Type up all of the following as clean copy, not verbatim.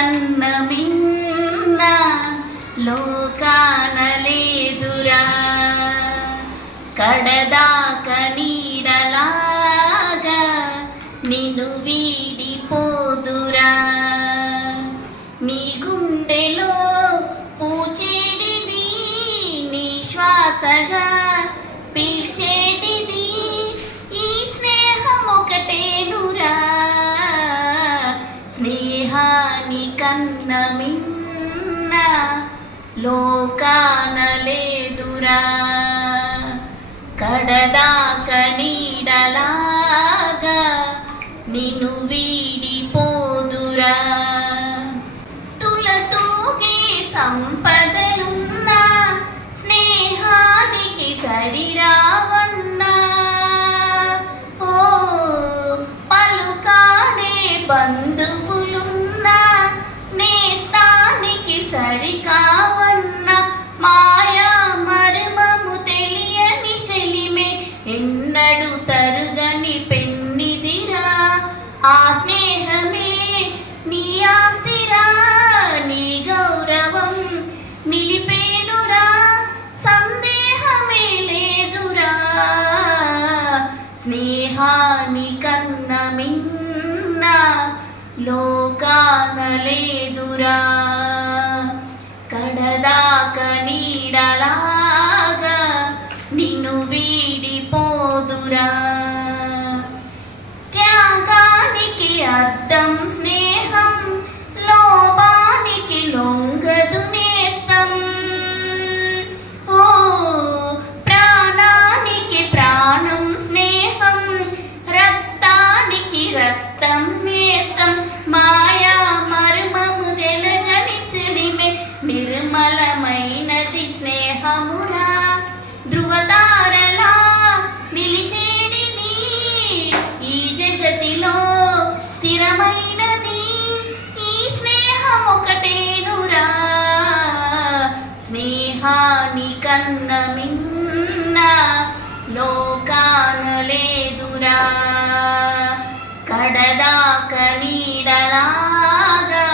కన్న మిన్న లోకాన లేదురా. కడదాక నీడలాగా నిన్ను వీడిపోదురా. నీ గుండెలో పూచేటిది, నీ శ్వాసగా పీల్చేటిది ఈ స్నేహం ఒకటేనురా. స్నేహాని కన్న మిన్న లోకాన లేదురా. కడదాక నీడలాగా నిన్ను వీడిపోదురా. తులతూగే సంపదలున్నా స్నేహానికి సరిరావన్నా. ఓ పలుకాడే బంధువులున్నా నేస్తానికి సరికావన్నా. మాయా మర్మము తెలియని చెలిమే ఎన్నడు తరుగని పెన్నిదిరా. ఆ స్నేహమే నీ ఆస్తిరా, నీ గౌరవం నిలిపేనురా. సందేహమే లేదురా. స్నేహాని కన్న మిన్న లోకాన లేదురా. కడదాక నీడలాగా నిన్ను వీడిపోదురా. త్యాగానికి అర్థం స్నేహం, లోపానికి లొంగదు నేస్తం. ఓ ప్రాణానికి ప్రాణం స్నేహం, రక్తానికి రక్తం నేస్తం. మాయా మర్మము తెలగని చెలిమే నిర్మలమైనది స్నేహమురా. ధృవతారలా నిలిచేడిది ఈ జగతిలో స్థిరమైనది ఈ స్నేహం ఒకటేనురా. స్నేహాని కన్న మిన్న లోకాన లేదురా. కడదాక నీడలాగా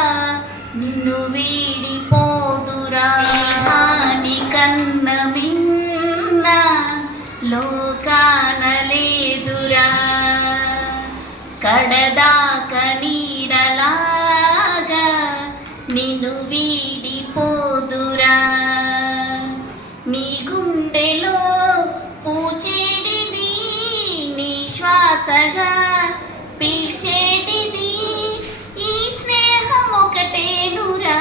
నిన్ను వీడిపోదురా. స్నేహాని కన్న మిన్న లోకాన లేదురా. కడదాక నీడలాగా నిన్ను వీడిపోదురా. నీ గుండెలో పూచేటిది, నీ శ్వాసగా పీల్చేటిది ఈ స్నేహం ఒకటేనురా.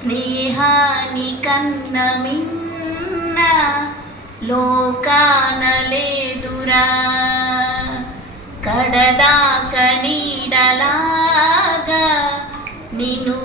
స్నేహాని కన్న మిన్న లోకాన లేదురా. కడదాక నీడలాగా నిన్ను